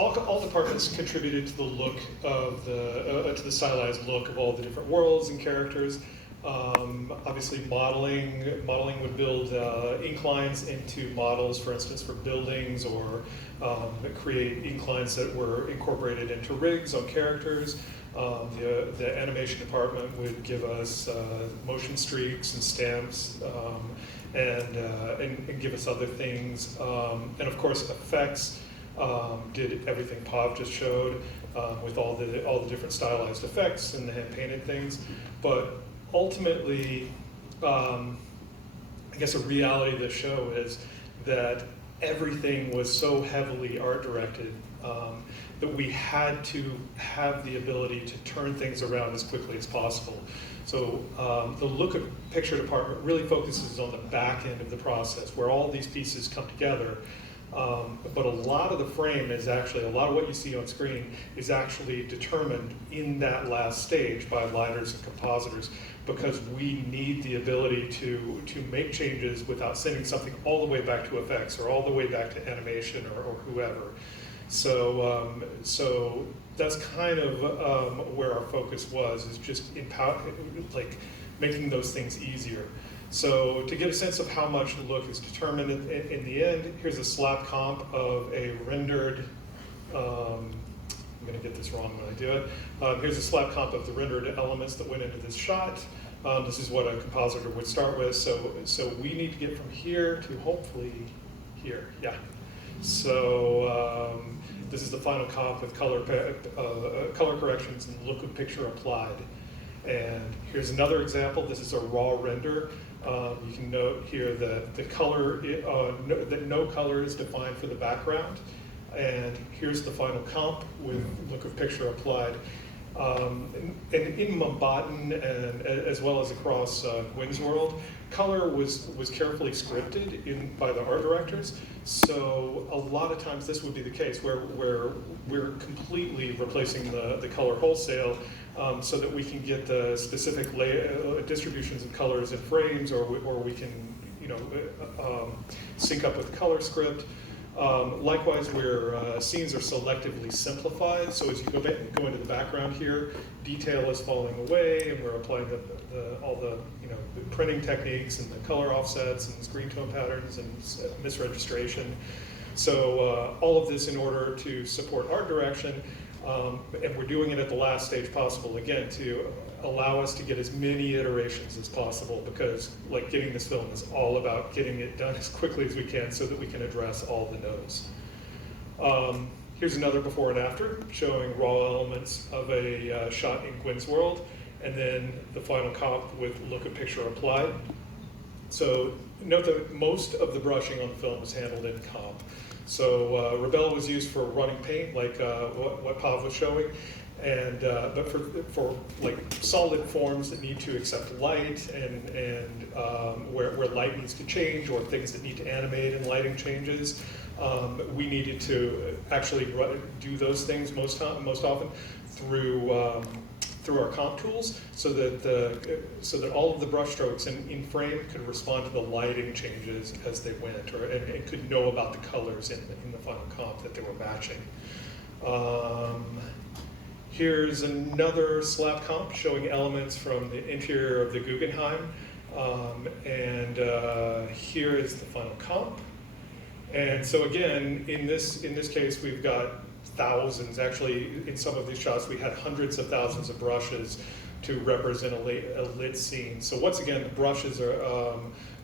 all departments contributed to the look of to the stylized look of all the different worlds and characters. Obviously, modeling would build inclines into models, for instance, for buildings, or create inclines that were incorporated into rigs on characters. The animation department would give us motion streaks and stamps, and give us other things. And of course, effects did everything Pav just showed, with all the different stylized effects and the hand-painted things. But ultimately, I guess a reality of the show is that everything was so heavily art directed that we had to have the ability to turn things around as quickly as possible. So the look of picture department really focuses on the back end of the process, where all these pieces come together. But a lot of the frame is actually, a lot of what you see on screen is actually determined in that last stage by lighters and compositors, because we need the ability to make changes without sending something all the way back to effects or all the way back to animation or whoever. So that's kind of where our focus was, is just making those things easier. So to get a sense of how much the look is determined in the end, here's a slap comp of a rendered, I'm going to get this wrong when I do it. Here's a slap comp of the rendered elements that went into this shot. This is what a compositor would start with. So we need to get from here to hopefully here, yeah. So this is the final comp with color corrections and look of picture applied. And here's another example. This is a raw render. You can note here that the color, that no color is defined for the background. And here's the final comp with look of picture applied. And in Mumbattan, and as well as across Gwyn's world, color was carefully scripted by the art directors. So a lot of times this would be the case where we're completely replacing the color wholesale, so that we can get the specific distributions of colors in frames, or we can sync up with the color script. Likewise, where scenes are selectively simplified, so as you go into the background here, detail is falling away, and we're applying all the printing techniques and the color offsets and screen tone patterns and misregistration. So all of this in order to support art direction, and we're doing it at the last stage possible, again, to allow us to get as many iterations as possible, because getting this film is all about getting it done as quickly as we can so that we can address all the nodes. Here's another before and after showing raw elements of a shot in Gwyn's world, and then the final comp with look of picture applied. So note that most of the brushing on the film is handled in comp. So Rebel was used for running paint, like what Pav was showing, and but for solid forms that need to accept light, and where light needs to change, or things that need to animate and lighting changes, we needed to actually do those things most often through our comp tools, so that all of the brush strokes in frame could respond to the lighting changes as they went, and could know about the colors in the final comp that they were matching. Here's another slap comp showing elements from the interior of the Guggenheim, and here is the final comp. And so again, in this case, we've got thousands. Actually, in some of these shots, we had hundreds of thousands of brushes to represent a lit scene. So once again, the brushes are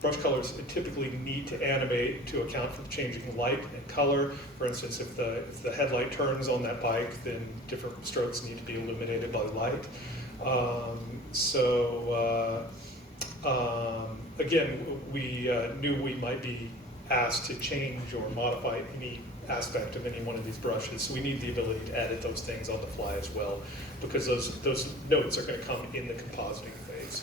brush colors typically need to animate to account for the changing light and color. For instance, if the headlight turns on that bike, then different strokes need to be illuminated by light. Again, we knew we might be asked to change or modify any aspect of any one of these brushes, so we need the ability to edit those things on the fly as well, because those notes are going to come in the compositing phase.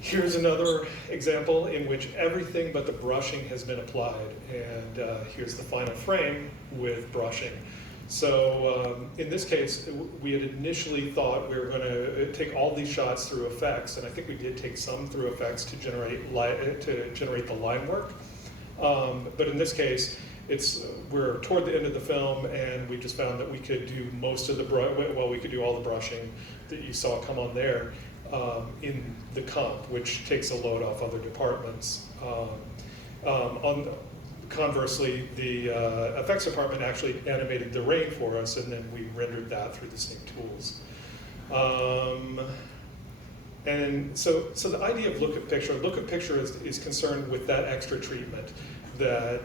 Here's another example in which everything but the brushing has been applied, and here's the final frame with brushing. So in this case, we had initially thought we were going to take all these shots through effects, and I think we did take some through effects to generate the line work. But in this case, we're toward the end of the film, and we just found that we could do most of the we could do all the brushing that you saw come on there in the comp, which takes a load off other departments. Conversely, the effects department actually animated the rain for us, and then we rendered that through the same tools. And so the idea of look at picture is concerned with that extra treatment that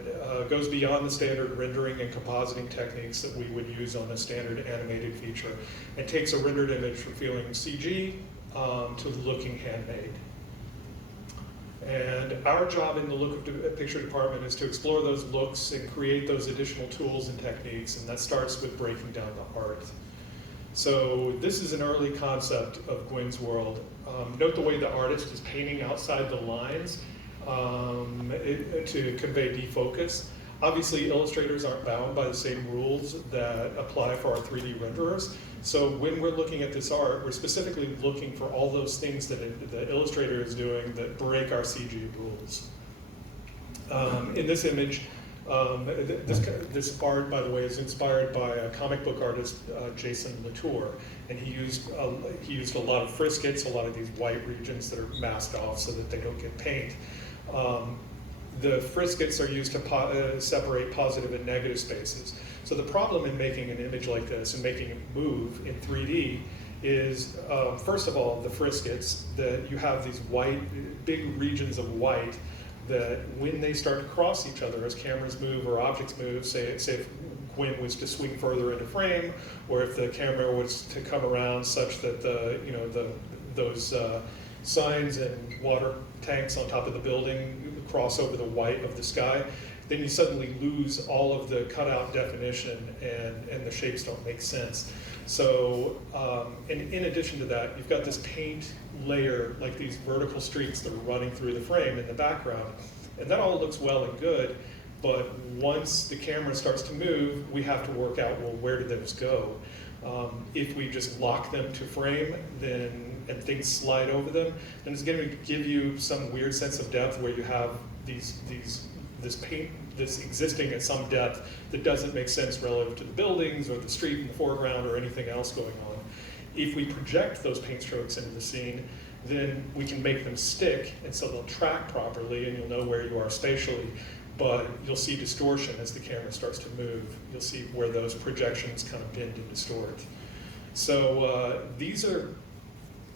goes beyond the standard rendering and compositing techniques that we would use on a standard animated feature, and takes a rendered image from feeling CG to looking handmade. And our job in the look of picture department is to explore those looks and create those additional tools and techniques, and that starts with breaking down the art. So this is an early concept of Gwen's world. Note the way the artist is painting outside the lines to convey defocus. Obviously, illustrators aren't bound by the same rules that apply for our 3D renderers. So when we're looking at this art, we're specifically looking for all those things that the illustrator is doing that break our CG rules. In this image, this art, by the way, is inspired by a comic book artist, Jason Latour, and he used a lot of friskets, a lot of these white regions that are masked off so that they don't get paint. The friskets are used to separate positive and negative spaces. So the problem in making an image like this and making it move in 3D is, first of all, the friskets, that you have these white, big regions of white that when they start to cross each other as cameras move or objects move, say if Gwen was to swing further into frame, or if the camera was to come around such that those signs and water tanks on top of the building cross over the white of the sky, then you suddenly lose all of the cutout definition and the shapes don't make sense. So, and in addition to that, you've got this paint layer, like these vertical streaks that are running through the frame in the background. And that all looks well and good, but once the camera starts to move, we have to work out, well, where did those go? If we just lock them to frame, and things slide over them, then it's going to give you some weird sense of depth where you have this paint that's existing at some depth that doesn't make sense relative to the buildings or the street in the foreground or anything else going on. If we project those paint strokes into the scene, then we can make them stick, and so they'll track properly and you'll know where you are spatially, but you'll see distortion as the camera starts to move. You'll see where those projections kind of bend and distort. So these are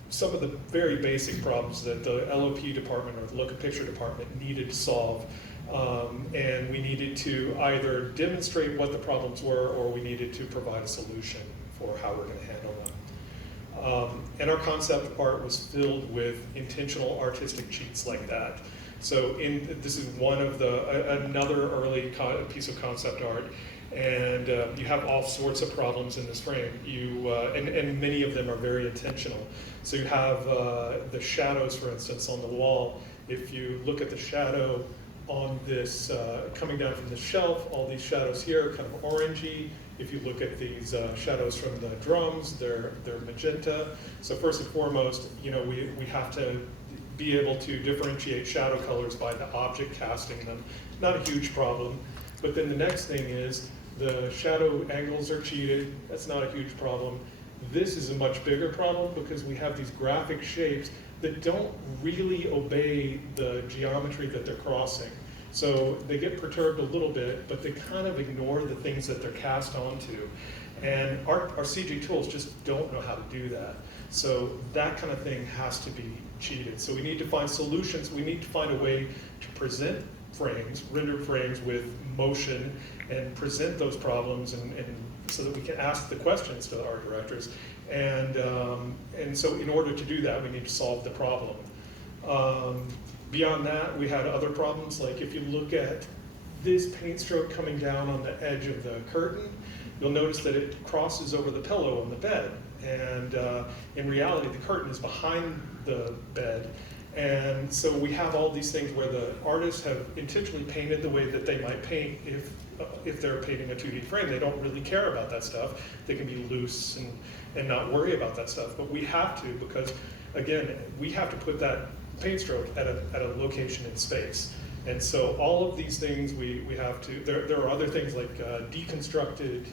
some of the very basic problems that the LOP department or the look at picture department needed to solve. And we needed to either demonstrate what the problems were, or we needed to provide a solution for how we're going to handle them. And our concept art was filled with intentional artistic cheats like that. So this is one of another early piece of concept art, and you have all sorts of problems in this frame. And many of them are very intentional. So you have the shadows, for instance, on the wall. If you look at the shadow on this, coming down from the shelf, all these shadows here are kind of orangey. If you look at these shadows from the drums, they're magenta. So first and foremost, we have to be able to differentiate shadow colors by the object casting them. Not a huge problem. But then the next thing is the shadow angles are cheated. That's not a huge problem. This is a much bigger problem because we have these graphic shapes that don't really obey the geometry that they're crossing. So they get perturbed a little bit, but they kind of ignore the things that they're cast onto. And our CG tools just don't know how to do that. So that kind of thing has to be cheated. So we need to find solutions. We need to find a way to present frames, rendered frames with motion, and present those problems, and so that we can ask the questions to our directors. And so in order to do that, we need to solve the problem. Beyond that, we had other problems, like if you look at this paint stroke coming down on the edge of the curtain, you'll notice that it crosses over the pillow on the bed. And in reality, the curtain is behind the bed. And so we have all these things where the artists have intentionally painted the way that they might paint if they're painting a 2D frame. They don't really care about that stuff. They can be loose and not worry about that stuff. But we have to, because again, we have to put that paint stroke at a location in space. And so all of these things we have to, there are other things like deconstructed